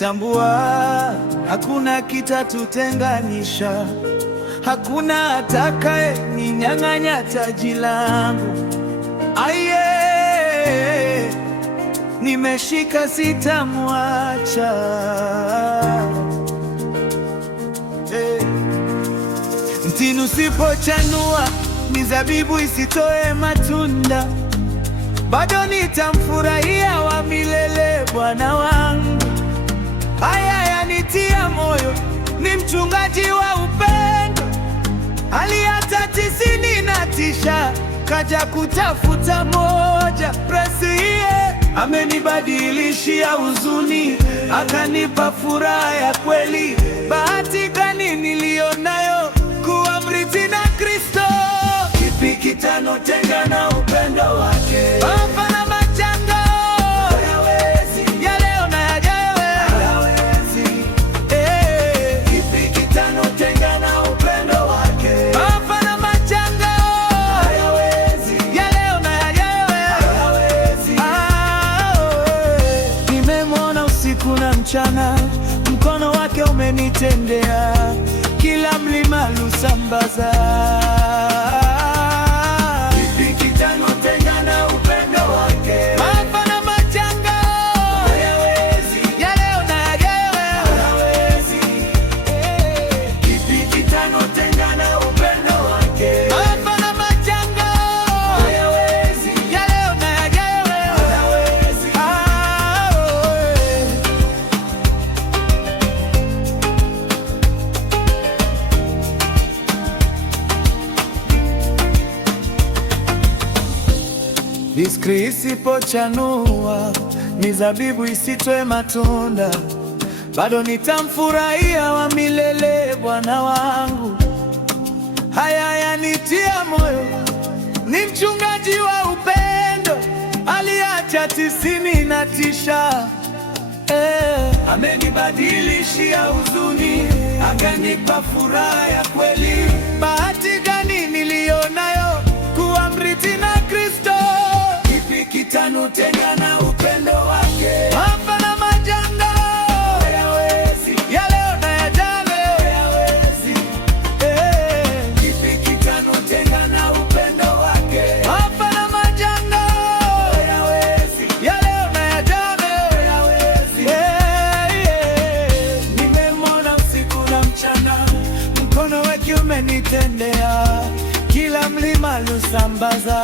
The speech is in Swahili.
nimetambua hakuna kitatutenganisha, hakuna atakaye ninyang'anya taji langu. Aye, nimeshika sitamwacha. Mtini usipochanua, mizabibu isitoe matunda, bado nitamfurahia wa milele Bwana wangu. Haya yanitia moyo, ni mchungaji wa upendo, aliacha 99 kaja kutafuta moja. Amenibadilishia huzuni, akanipa furaha ya kweli. Bahati gani nilionayo kuwa mrithi na Kristo. Kipi kitanotenga na upendo wake? Baba na majanga hayawezi, ya leo na yajayo hayawezi. Kipi kitanotenga na upendo wake? Baba na majanga hayawezi, ya leo na yajayo hayawezi. Nimemwona usiku na mchana, mkono wake umenitendea, kila mlima lusambaza. Kipi kitanotenga na upendo wake? Maafa na majanga hayawezi, ya leo na yajayo hayawezi. Kipi kitanotenga na upendo wake? Maafa na majanga hayawezi, ya leo na yajayo hayawezi. Iskri isipochanua, mizabibu isitoe matunda, bado nitamfurahia wa milele Bwana wangu. Haya yanitia moyo, ni mchungaji wa upendo, aliacha 99 amenibadilishia huzuni, akanipa furaha ya kweli. Bahati gani nilionayo kuwa mrithi na Kristo. Kipi kitanotenga na upendo wake? Maafa na majanga hayawezi, ya leo na yajayo hayawezi. Kipi kitanotenga na upendo wake? Maafa na majanga hayawezi, ya leo na yajayo hayawezi. Nimemwona usiku na mchana, mkono wake umenitendea, kila mlima lusambaza.